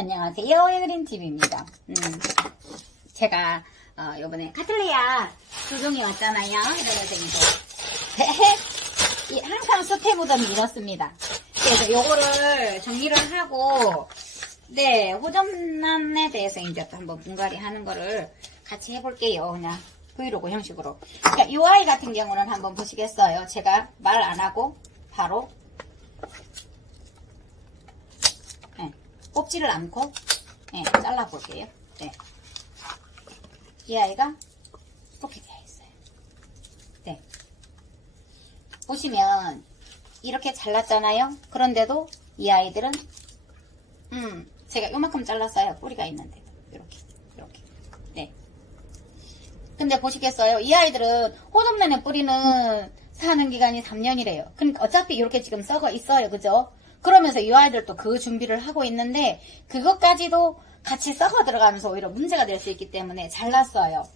안녕하세요, 에그린TV입니다. 제가 요번에 카틀레아 조종이 왔잖아요. 그래서 이제 항상 숲에 무덤이 이렇습니다. 그래서 요거를 정리를 하고 호접란에 대해서 이제 또 한번 분갈이 하는 거를 같이 해볼게요. 그냥 브이로그 형식으로. 그러니까 이 아이 같은 경우는 한번 보시겠어요? 제가 말 안 하고 바로 뽑지를 않고 잘라볼게요. 이 아이가 이렇게 되어 있어요. 보시면 이렇게 잘랐잖아요. 그런데도 이 아이들은 제가 요만큼 잘랐어요. 뿌리가 있는데 이렇게 근데 보시겠어요? 이 아이들은 호접란의 뿌리는 사는 기간이 3년이래요. 그러니까 어차피 이렇게 지금 썩어 있어요. 그죠? 그러면서 이 아이들도 그 준비를 하고 있는데 그것까지도 같이 썩어 들어가면서 오히려 문제가 될 수 있기 때문에 잘랐어요.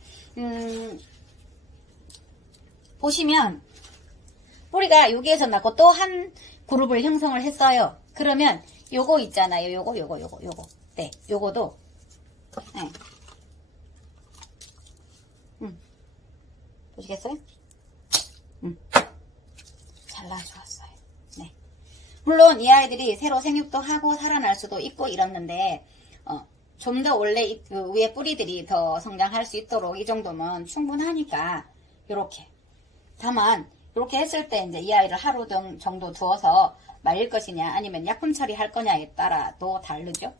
보시면 뿌리가 여기에서 나고 또 한 그룹을 형성을 했어요. 그러면 요거 있잖아요. 요거 요거도 보시겠어요? 잘라주었어요. 물론 이 아이들이 새로 생육도 하고 살아날 수도 있고 이렇는데 좀 더 원래 그 위에 뿌리들이 더 성장할 수 있도록 이 정도면 충분하니까 요렇게. 다만 이렇게 했을 때 이제 이 아이를 하루 정도 두어서 말릴 것이냐 아니면 약품 처리할 거냐에 따라 또 다르죠.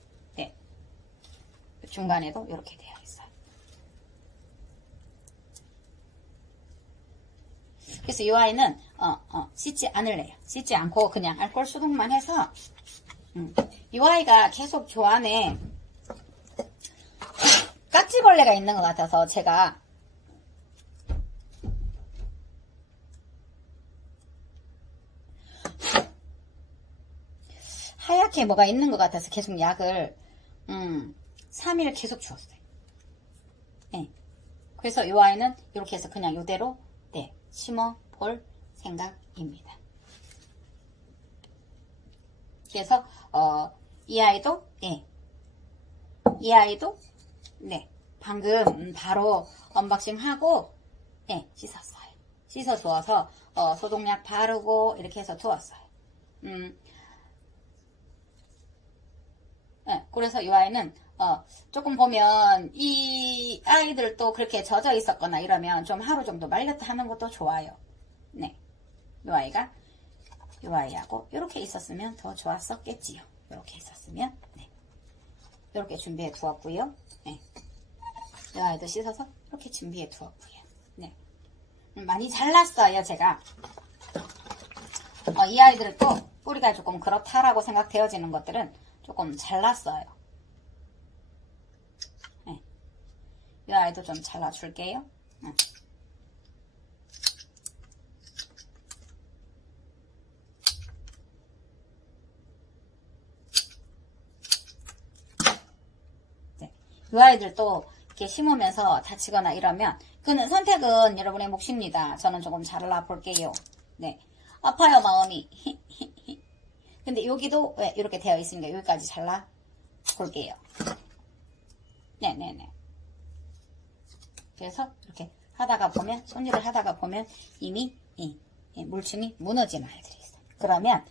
중간에도 이렇게 되어 있어요. 그래서 이 아이는 씻지 않을래요. 씻지 않고 그냥 알코올 수독만 해서 이 아이가 계속 저 안에 깍지벌레가 있는 것 같아서 제가 하얗게 뭐가 있는 것 같아서 계속 약을 3일 계속 주었어요. 그래서 이 아이는 이렇게 해서 그냥 이대로 심어 볼 생각입니다. 그래서 이 아이도 방금 바로 언박싱 하고 씻었어요. 씻어 두어서 소독약 바르고 이렇게 해서 두었어요. 그래서 이 아이는 조금 보면 이 아이들도 그렇게 젖어 있었거나 이러면 좀 하루 정도 말렸다 하는 것도 좋아요. 이 아이가 이 아이하고 이렇게 있었으면 더 좋았었겠지요. 이렇게 있었으면 이렇게 준비해 두었고요. 이 아이도 씻어서 이렇게 준비해 두었고요. 많이 잘랐어요. 제가 이 아이들은 또 뿌리가 조금 그렇다라고 생각되어지는 것들은 조금 잘랐어요. 이 아이도 좀 잘라줄게요. 이 아이들도 이렇게 심으면서 다치거나 이러면 그는 선택은 여러분의 몫입니다. 저는 조금 잘라볼게요. 아파요 마음이. 근데 여기도 이렇게 되어 있으니까 여기까지 잘라볼게요. 그래서 이렇게 하다가 보면 손질을 하다가 보면 이미 물층이 무너진 아이들이 있어요. 그러면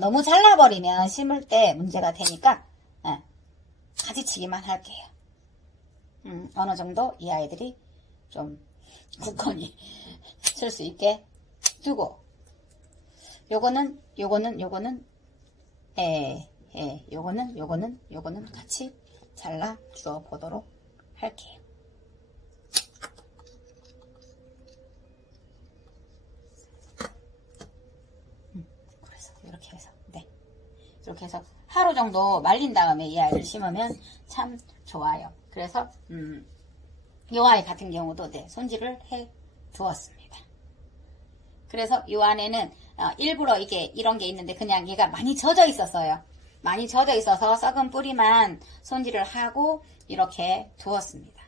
너무 잘라버리면 심을 때 문제가 되니까 가지치기만 할게요. 어느 정도 이 아이들이 좀 굳건히 쓸 수 있게 두고 요거는 같이 잘라 주어 보도록 할게요. 그래서 이렇게 해서 하루 정도 말린 다음에 이 아이를 심으면 참 좋아요. 그래서 이 아이 같은 경우도 손질을 해 두었습니다. 그래서 이 안에는 일부러 이런 게 있는데 그냥 얘가 많이 젖어 있었어요. 많이 젖어 있어서 썩은 뿌리만 손질을 하고 이렇게 두었습니다.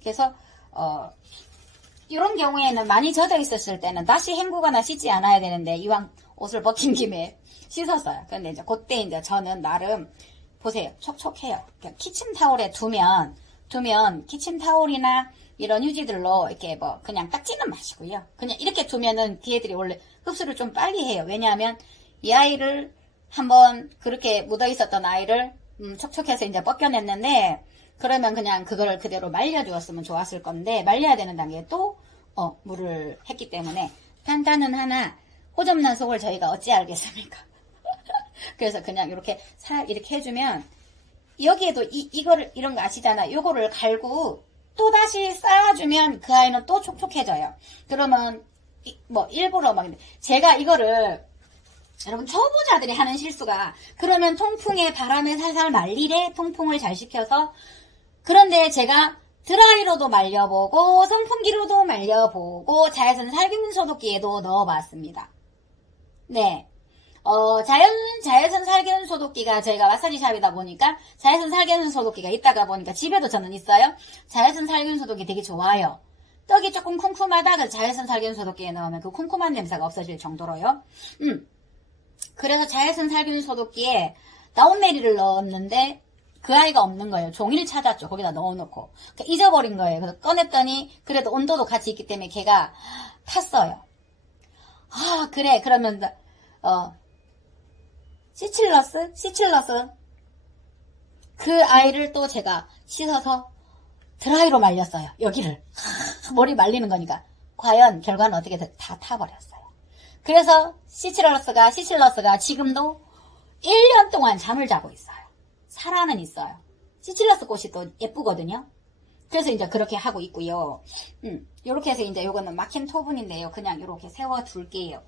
그래서 이런 경우에는 많이 젖어 있었을 때는 다시 헹구거나 씻지 않아야 되는데 이왕 옷을 벗긴 김에 씻었어요. 근데 이제 그때 이제 저는 나름 보세요. 촉촉해요. 그러니까 키친타올에 두면 키친타올이나 이런 휴지들로 이렇게 뭐 그냥 닦지는 마시고요. 그냥 이렇게 두면은 걔들이 원래 흡수를 좀 빨리 해요. 왜냐하면 이 아이를 한번 그렇게 묻어 있었던 아이를 촉촉해서 이제 벗겨냈는데 그러면 그냥 그걸 그대로 말려주었으면 좋았을 건데 말려야 되는 단계에 또 물을 했기 때문에 판단은 하나 호접난 속을 저희가 어찌 알겠습니까? 그래서 그냥 이렇게 이렇게 해주면 여기에도 이거를 이런 거 아시잖아. 요거를 갈고 또 다시 쌓아주면 그 아이는 또 촉촉해져요. 그러면 뭐 일부러 막 제가 이거를 여러분 초보자들이 하는 실수가 그러면 통풍에 바람에 살살 말리래 통풍을 잘 시켜서 그런데 제가 드라이로도 말려보고 선풍기로도 말려보고 자외선 살균 소독기에도 넣어봤습니다. 네. 자외선 살균 소독기가 저희가 마사지 샵이다 보니까 자외선 살균 소독기가 있다가 보니까 집에도 저는 있어요. 자외선 살균 소독기 되게 좋아요. 떡이 조금 쿰쿰하다 그 자외선 살균 소독기에 넣으면 그 쿰쿰한 냄새가 없어질 정도로요. 그래서 자외선 살균 소독기에 다운메리를 넣었는데 그 아이가 없는 거예요. 종이를 찾았죠. 거기다 넣어놓고. 그러니까 잊어버린 거예요. 그래서 꺼냈더니 그래도 온도도 같이 있기 때문에 걔가 탔어요. 아 그래 그러면 시칠러스 그 아이를 또 제가 씻어서 드라이로 말렸어요. 여기를 머리 말리는 거니까 과연 결과는 어떻게 다 타버렸어요. 그래서 시칠러스가 지금도 1년 동안 잠을 자고 있어요. 살아는 있어요. 시칠러스 꽃이 또 예쁘거든요. 그래서 이제 그렇게 하고 있고요. 요렇게 해서 이제 요거는 막힌 토분인데요. 그냥 요렇게 세워 둘게요.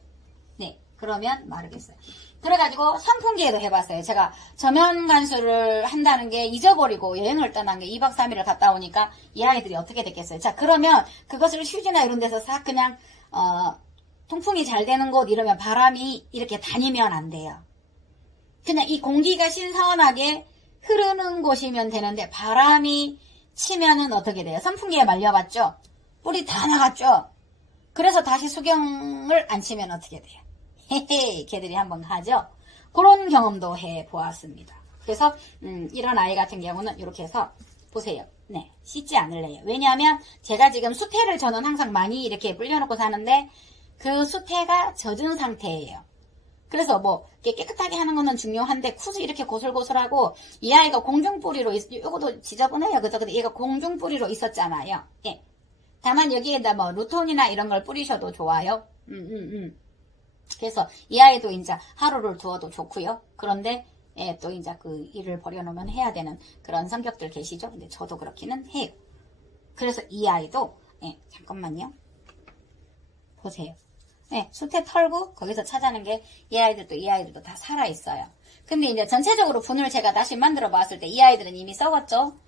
네. 그러면 마르겠어요. 그래가지고 선풍기에도 해봤어요. 제가 저면 간수를 한다는 게 잊어버리고 여행을 떠난 게 2박 3일을 갔다 오니까 이 아이들이 어떻게 됐겠어요. 자 그러면 그것을 휴지나 이런 데서 싹 그냥 통풍이 잘 되는 곳 이러면 바람이 이렇게 다니면 안 돼요. 그냥 이 공기가 신선하게 흐르는 곳이면 되는데 바람이 치면은 어떻게 돼요? 선풍기에 말려봤죠? 뿌리 다 나갔죠? 그래서 다시 수경을 안 치면 어떻게 돼요? 헤헤 걔들이 한번 가죠? 그런 경험도 해보았습니다. 그래서 이런 아이 같은 경우는 이렇게 해서 보세요. 네, 씻지 않을래요. 왜냐하면 제가 지금 수태를 저는 항상 많이 이렇게 불려놓고 사는데 그 수태가 젖은 상태예요. 그래서 뭐 깨끗하게 하는 거는 중요한데 굳이 이렇게 고슬고슬하고 이 아이가 공중뿌리로 이것도 지저분해요. 그죠? 근데 얘가 공중뿌리로 있었잖아요. 예. 다만 여기에다 뭐 루톤이나 이런 걸 뿌리셔도 좋아요. 그래서 이 아이도 이제 하루를 두어도 좋고요. 그런데 예, 또 이제 그 일을 버려놓으면 해야 되는 그런 성격들 계시죠? 근데 저도 그렇기는 해요. 그래서 이 아이도 예, 잠깐만요. 보세요. 네, 수태 털고 거기서 찾아낸 게 이 아이들도 다 살아있어요. 근데 이제 전체적으로 분을 제가 다시 만들어 봤을 때 이 아이들은 이미 썩었죠?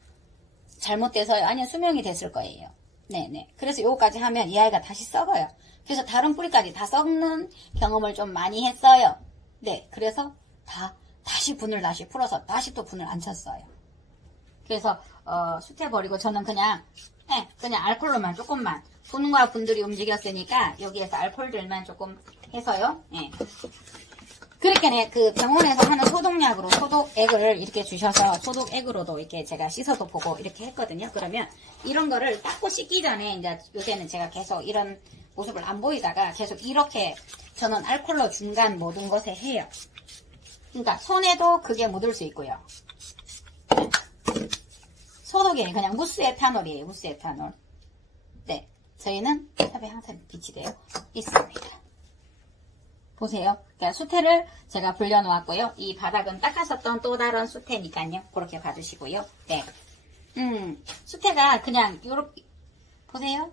잘못돼서요? 아니요, 수명이 됐을 거예요. 네네. 그래서 요거까지 하면 이 아이가 다시 썩어요. 그래서 다른 뿌리까지 다 썩는 경험을 좀 많이 했어요. 네, 그래서 다시 분을 다시 풀어서 다시 또 분을 안 쳤어요. 그래서 수태 버리고 저는 그냥 알콜로만 조금만 분과 분들이 움직였으니까 여기에서 알콜들만 조금 해서요. 예. 그렇게 그 병원에서 하는 소독약으로 소독액을 이렇게 주셔서 소독액으로도 이렇게 제가 씻어도 보고 이렇게 했거든요. 그러면 이런 거를 닦고 씻기 전에 이제 요새는 제가 계속 이런 모습을 안 보이다가 계속 이렇게 저는 알콜로 중간 모든 것에 해요. 그러니까 손에도 그게 묻을 수 있고요. 소독이 그냥 무스에탄올이에요. 무스에탄올. 네. 저희는 샵에 항상 비치되어 있습니다. 보세요. 그러니까 수태를 제가 불려놓았고요. 이 바닥은 닦았었던 또 다른 수태니까요. 그렇게 봐주시고요. 네. 수태가 그냥 요렇게 보세요.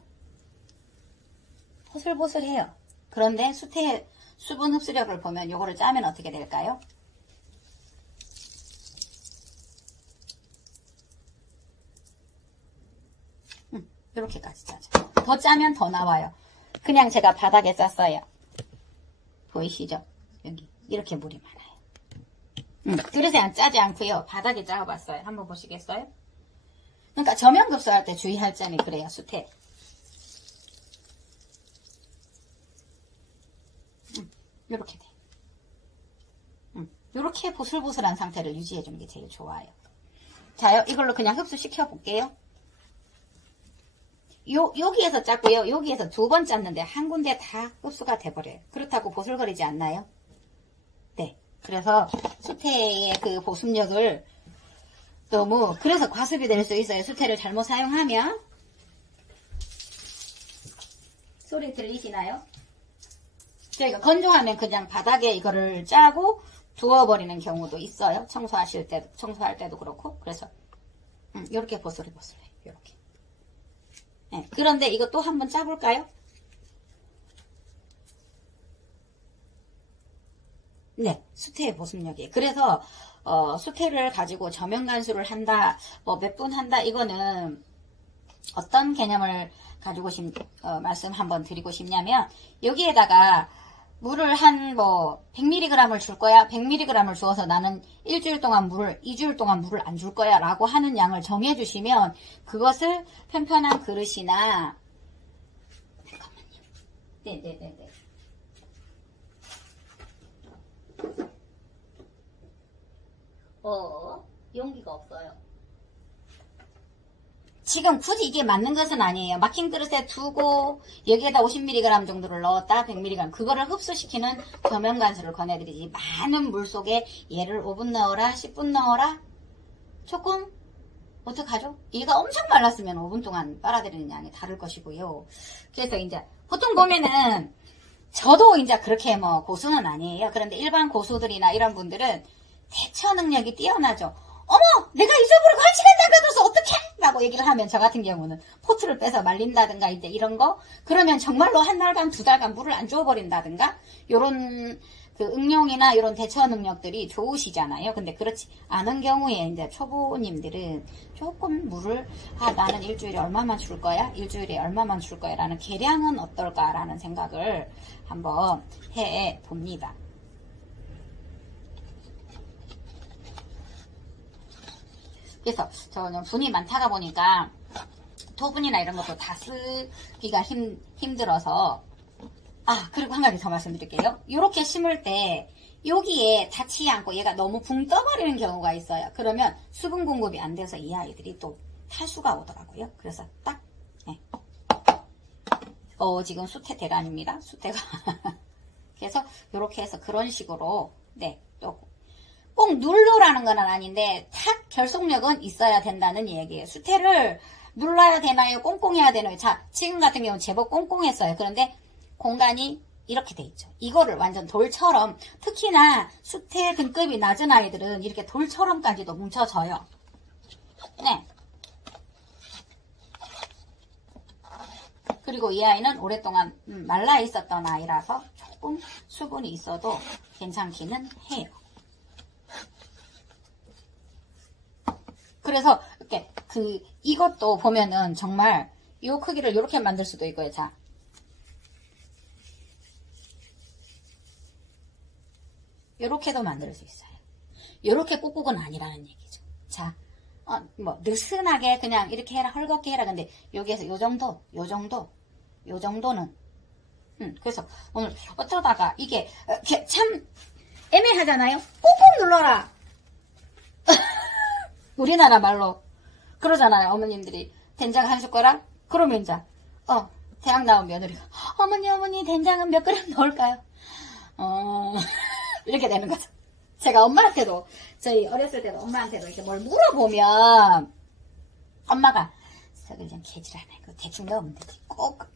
보슬보슬해요. 그런데 수태의 수분 흡수력을 보면 요거를 짜면 어떻게 될까요? 이렇게까지 짜죠. 더 짜면 더 나와요. 그냥 제가 바닥에 짰어요. 보이시죠? 여기 이렇게 물이 많아요. 그래서 짜지 않고요. 바닥에 짜봤어요. 한번 보시겠어요? 그러니까 저면급수할 때 주의할 점이 그래요. 수태. 이렇게 돼. 이렇게 보슬보슬한 상태를 유지해주는 게 제일 좋아요. 자요, 이걸로 그냥 흡수시켜 볼게요. 여기에서 짰고요. 여기에서 2번 짰는데 한 군데 다 흡수가 돼버려요. 그렇다고 보슬거리지 않나요? 네. 그래서 수태의 그 보습력을 너무, 그래서 과습이 될 수 있어요. 수태를 잘못 사용하면. 소리 들리시나요? 저희가 건조하면 그냥 바닥에 이거를 짜고 두어버리는 경우도 있어요. 청소할 때도 그렇고. 그래서 이렇게 보슬보슬해. 이렇게. 네, 그런데 이것도 한번 짜볼까요? 네, 수태의 보습력이에요. 그래서 수태를 가지고 저면간수를 한다, 뭐 몇 분 한다, 이거는 어떤 개념을 가지고 말씀 한번 드리고 싶냐면, 여기에다가 물을 한 100mg을 줄 거야. 100mg을 주어서 나는 2주일 동안 물을 안 줄 거야 라고 하는 양을 정해 주시면, 그것을 편편한 그릇이나, 잠깐만요. 네네네네. 용기가 없어요. 지금 굳이 이게 맞는 것은 아니에요. 막힌 그릇에 두고 여기에다 50mg 정도를 넣었다 100mg 그거를 흡수시키는 저면간수를 권해드리지, 많은 물 속에 얘를 5분 넣어라 10분 넣어라, 조금 어떡하죠? 얘가 엄청 말랐으면 5분 동안 빨아들이는 양이 다를 것이고요. 그래서 이제 보통 보면은, 저도 이제 그렇게 고수는 아니에요. 그런데 일반 고수들이나 이런 분들은 대처 능력이 뛰어나죠. 어머! 내가 잊어버리고 1시간 담가둬서 어떡해! 라고 얘기를 하면, 저 같은 경우는 포트를 빼서 말린다든가 이제 이런 거, 그러면 정말로 한 달간 2달간 물을 안 주워버린다든가, 요런 그 응용이나 이런 대처 능력들이 좋으시잖아요. 근데 그렇지 않은 경우에 이제 초보님들은 조금 물을, 나는 일주일에 얼마만 줄 거야? 일주일에 얼마만 줄 거야? 라는 계량은 어떨까라는 생각을 한번 해 봅니다. 그래서 저는 분이 많다가 보니까 토분이나 이런 것도 다 쓰기가 힘들어서, 그리고 한 가지 더 말씀드릴게요. 이렇게 심을 때 여기에 닿지 않고 얘가 너무 붕 떠버리는 경우가 있어요. 그러면 수분 공급이 안 돼서 이 아이들이 또 탈수가 오더라고요. 그래서 딱, 네. 지금 수태 대란입니다. 수태가. 그래서 이렇게 해서 그런 식으로, 네, 또 꼭 누르라는 건 아닌데 탁 결속력은 있어야 된다는 얘기예요. 수태를 눌러야 되나요? 꽁꽁해야 되나요? 자, 지금 같은 경우는 제법 꽁꽁했어요. 그런데 공간이 이렇게 돼 있죠. 이거를 완전 돌처럼, 특히나 수태 등급이 낮은 아이들은 이렇게 돌처럼까지도 뭉쳐져요. 네. 그리고 이 아이는 오랫동안 말라 있었던 아이라서 조금 수분이 있어도 괜찮기는 해요. 그래서 이렇게 이것도 보면은 정말 이 크기를 이렇게 만들 수도 있고요. 자, 이렇게도 만들 수 있어요. 이렇게 꼭꼭은 아니라는 얘기죠. 자, 느슨하게 그냥 이렇게 해라, 헐겁게 해라. 근데 여기에서 요 정도는 그래서 오늘 어쩌다가 이게 참 애매하잖아요. 꾹꾹 눌러라. 우리나라 말로 그러잖아요. 어머님들이 된장 한 숟가락? 그러면 이제 대학 나온 며느리가 어머니 된장은 몇 그램 넣을까요? 이렇게 되는 거죠. 제가 엄마한테도, 저희 어렸을 때도 엄마한테도 이렇게 뭘 물어보면 엄마가 저기 그냥 개질하네, 그 대충 넣으면 되지, 꼭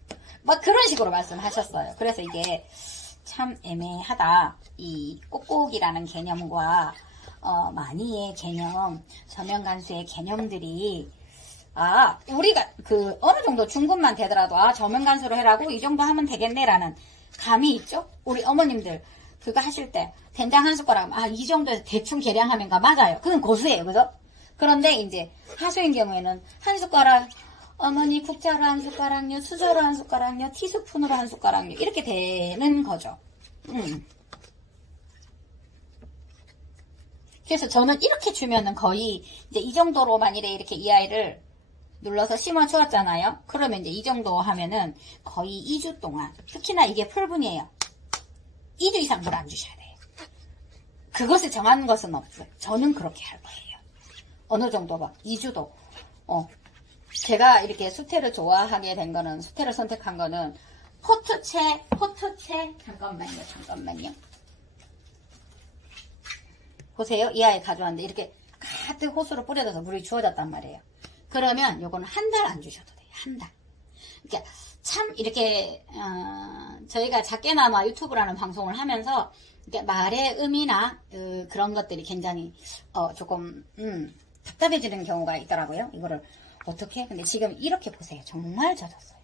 막 그런 식으로 말씀하셨어요. 그래서 이게 참 애매하다. 이 꼭꼭이라는 개념과 많이의 개념, 저면간수의 개념들이, 우리가 어느 정도 중급만 되더라도, 저면간수로 해라고 이 정도 하면 되겠네라는 감이 있죠? 우리 어머님들, 그거 하실 때, 된장 한 숟가락, 이 정도에서 대충 계량하면가 맞아요. 그건 고수예요. 그죠? 그런데 이제, 하수인 경우에는 한 숟가락, 어머니 국자로 한 숟가락요, 수저로 한 숟가락요, 티스푼으로 한 숟가락요, 이렇게 되는 거죠. 그래서 저는 이렇게 주면은 거의 이제 이 정도로 만일에 이렇게 이 아이를 눌러서 심어 주었잖아요. 그러면 이제 이 정도 하면은 거의 2주 동안, 특히나 이게 풀분이에요. 2주 이상 물 안 주셔야 돼요. 그것을 정하는 것은 없어요. 저는 그렇게 할 거예요. 어느 정도 막 2주도. 제가 이렇게 수태를 좋아하게 된 거는, 수태를 선택한 거는 포트채, 잠깐만요. 보세요. 이 아이 가져왔는데 이렇게 가득 호수로 뿌려져서 물이 주어졌단 말이에요. 그러면 요거는 한 달 안 주셔도 돼요. 한 달. 그러니까 참 이렇게 저희가 작게나마 유튜브라는 방송을 하면서 이렇게 말의 의미나 그런 것들이 굉장히 조금 답답해지는 경우가 있더라고요. 이거를 어떻게? 근데 지금 이렇게 보세요. 정말 젖었어요.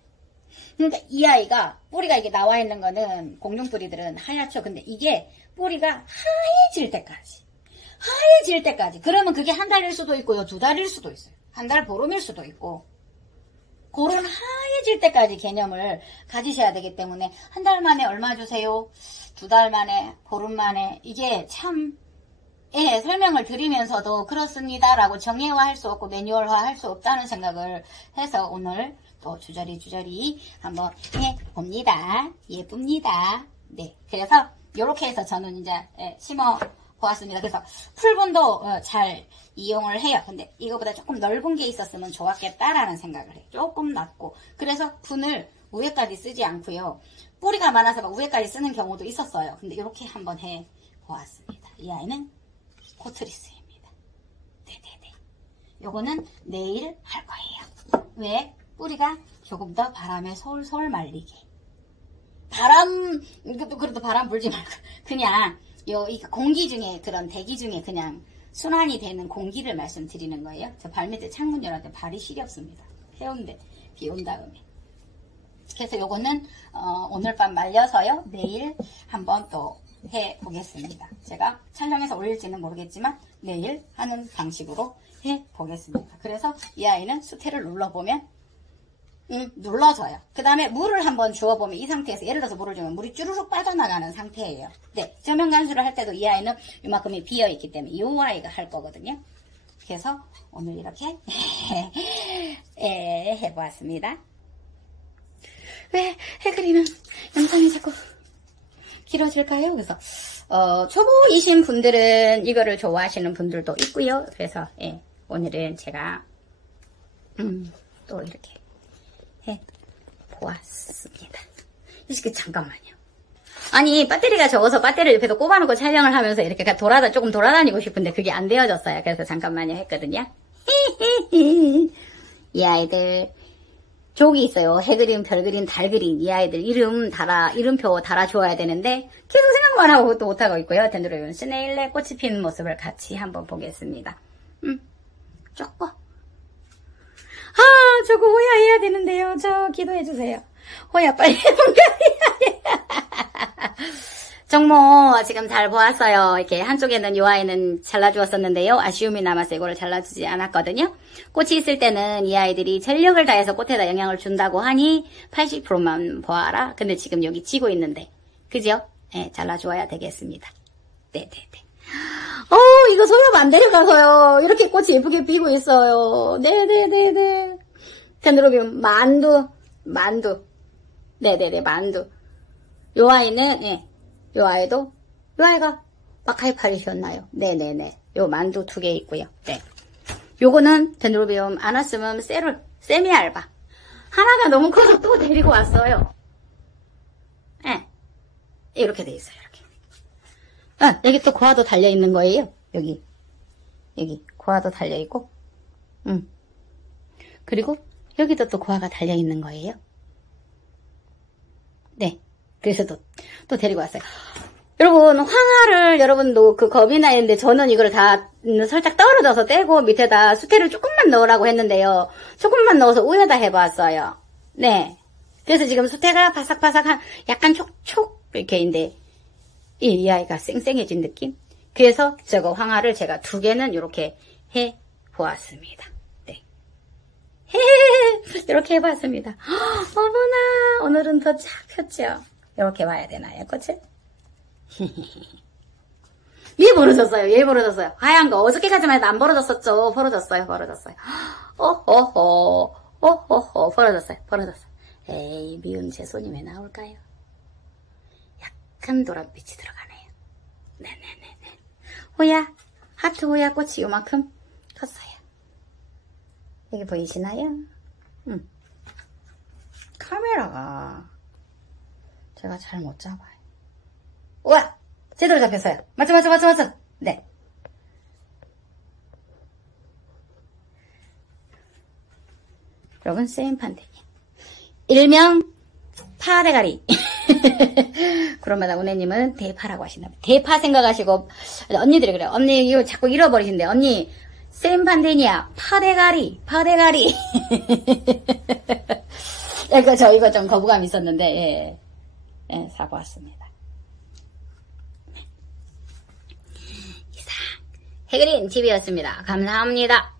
그러니까 이 아이가 뿌리가 이게 나와 있는 거는 공중 뿌리들은 하얗죠. 근데 이게 뿌리가 하얘질 때까지. 그러면 그게 한 달일 수도 있고요. 2달일 수도 있어요. 한 달 보름일 수도 있고. 그런 하얘질 때까지 개념을 가지셔야 되기 때문에 한 달 만에 얼마 주세요? 2달 만에, 보름 만에. 이게 참 설명을 드리면서도 그렇습니다라고 정의화할 수 없고 매뉴얼화할 수 없다는 생각을 해서 오늘 또 주저리 한번 해봅니다. 예쁩니다. 네, 그래서 이렇게 해서 저는 이제 심어 보았습니다. 그래서 풀분도 잘 이용을 해요. 근데 이거보다 조금 넓은 게 있었으면 좋았겠다라는 생각을 해요. 조금 낮고. 그래서 분을 위에까지 쓰지 않고요. 뿌리가 많아서 막 위에까지 쓰는 경우도 있었어요. 근데 이렇게 한번 해 보았습니다. 이 아이는 코트리스입니다. 네네네. 요거는 내일 할 거예요. 왜? 뿌리가 조금 더 바람에 솔솔 말리게. 그래도 바람 불지 말고 그냥 이 공기 중에 그런 대기 중에 그냥 순환이 되는 공기를 말씀드리는 거예요. 저 발밑에 창문 열었는데 발이 시렵습니다. 해운대 비 온 다음에. 그래서 요거는 오늘 밤 말려서요. 내일 한번 또 해보겠습니다. 제가 촬영해서 올릴지는 모르겠지만 내일 하는 방식으로 해보겠습니다. 그래서 이 아이는 수태를 눌러보면 눌러져요. 그 다음에 물을 한번 주워보면 이 상태에서 예를 들어서 물을 주면 물이 쭈루룩 빠져나가는 상태예요. 네, 저면 간수를 할 때도 이 아이는 이만큼이 비어있기 때문에 이 아이가 할 거거든요. 그래서 오늘 이렇게 해보았습니다. 왜 해그리는 영상이 자꾸 길어질까요? 그래서 초보이신 분들은 이거를 좋아하시는 분들도 있고요. 그래서 오늘은 제가 또 이렇게 해보았습니다. 이렇게 잠깐만요. 아니 배터리가 적어서 배터리 옆에서 꼽아놓고 촬영을 하면서 이렇게 조금 돌아다니고 싶은데 그게 안 되어졌어요. 그래서 잠깐만요 했거든요. 이 아이들 족이 있어요. 해그림, 별그림, 달그림. 이 아이들 이름표 달아줘야 되는데 계속 생각만 하고 그것도 못하고 있고요. 덴드로비움 스네일레 꽃이 피는 모습을 같이 한번 보겠습니다. 쪼꼬. 저거 호야 해야 되는데요. 저 기도해주세요. 호야 빨리 정모 지금 잘 보았어요. 이렇게 한쪽에는 요 아이는 잘라주었었는데요. 아쉬움이 남아서 이거를 잘라주지 않았거든요. 꽃이 있을 때는 이 아이들이 전력을 다해서 꽃에다 영향을 준다고 하니 80%만 보아라. 근데 지금 여기 지고 있는데 그죠? 네, 잘라주어야 되겠습니다. 네네네. 이거 소엽 안 데려가서요. 이렇게 꽃이 예쁘게 피고 있어요. 네네네네. 덴드로비움 만두. 네네네, 만두. 요 아이는, 요 아이도, 요 아이가 마카이파리셨나요? 네네네. 요 만두 2개 있고요. 네. 요거는 덴드로비움 아나스멈 세미알바. 하나가 너무 커서 또 데리고 왔어요. 네. 이렇게 돼 있어요, 이렇게. 여기 또 고화도 달려있는 거예요. 여기 고화도 달려있고, 그리고 여기도 또 고화가 달려있는 거예요. 네. 그래서 또 데리고 왔어요. 여러분, 황화를 여러분도 그 겁이나 했는데 저는 이걸 다 살짝 떨어져서 떼고 밑에다 수태를 조금만 넣으라고 했는데요. 조금만 넣어서 위에다 해봤어요. 네. 그래서 지금 수태가 바삭바삭한 약간 촉촉 이렇게인데 이 아이가 쌩쌩해진 느낌? 그래서 저거 황화를 제가 2개는 이렇게 해보았습니다. 네. 이렇게 해봤습니다. 어머나, 오늘은 더 쫙 폈죠? 이렇게 와야 되나요, 꽃을? 얘 벌어졌어요. 하얀 거. 어저께까지만 해도 안 벌어졌었죠. 벌어졌어요. 벌어졌어요. 에이, 미운 제 손이 왜 나올까요? 약간 노란빛이 들어가네요. 네네네네. 호야, 하트 호야 꽃이 요만큼 컸어요. 여기 보이시나요? 카메라가 제가 잘 못 잡아요. 우와! 제대로 잡혔어요. 맞죠? 네. 여러분, 세인판데기. 일명, 파대가리. 구름바다 운해님은 대파라고 하신답니다. 대파 생각하시고, 언니들이 그래요. 언니, 이거 자꾸 잃어버리신대. 언니, 세인판데니야. 파대가리. 이거 좀 거부감이 있었는데, 예, 사고 왔습니다. 이상, 해그린 TV였습니다. 감사합니다.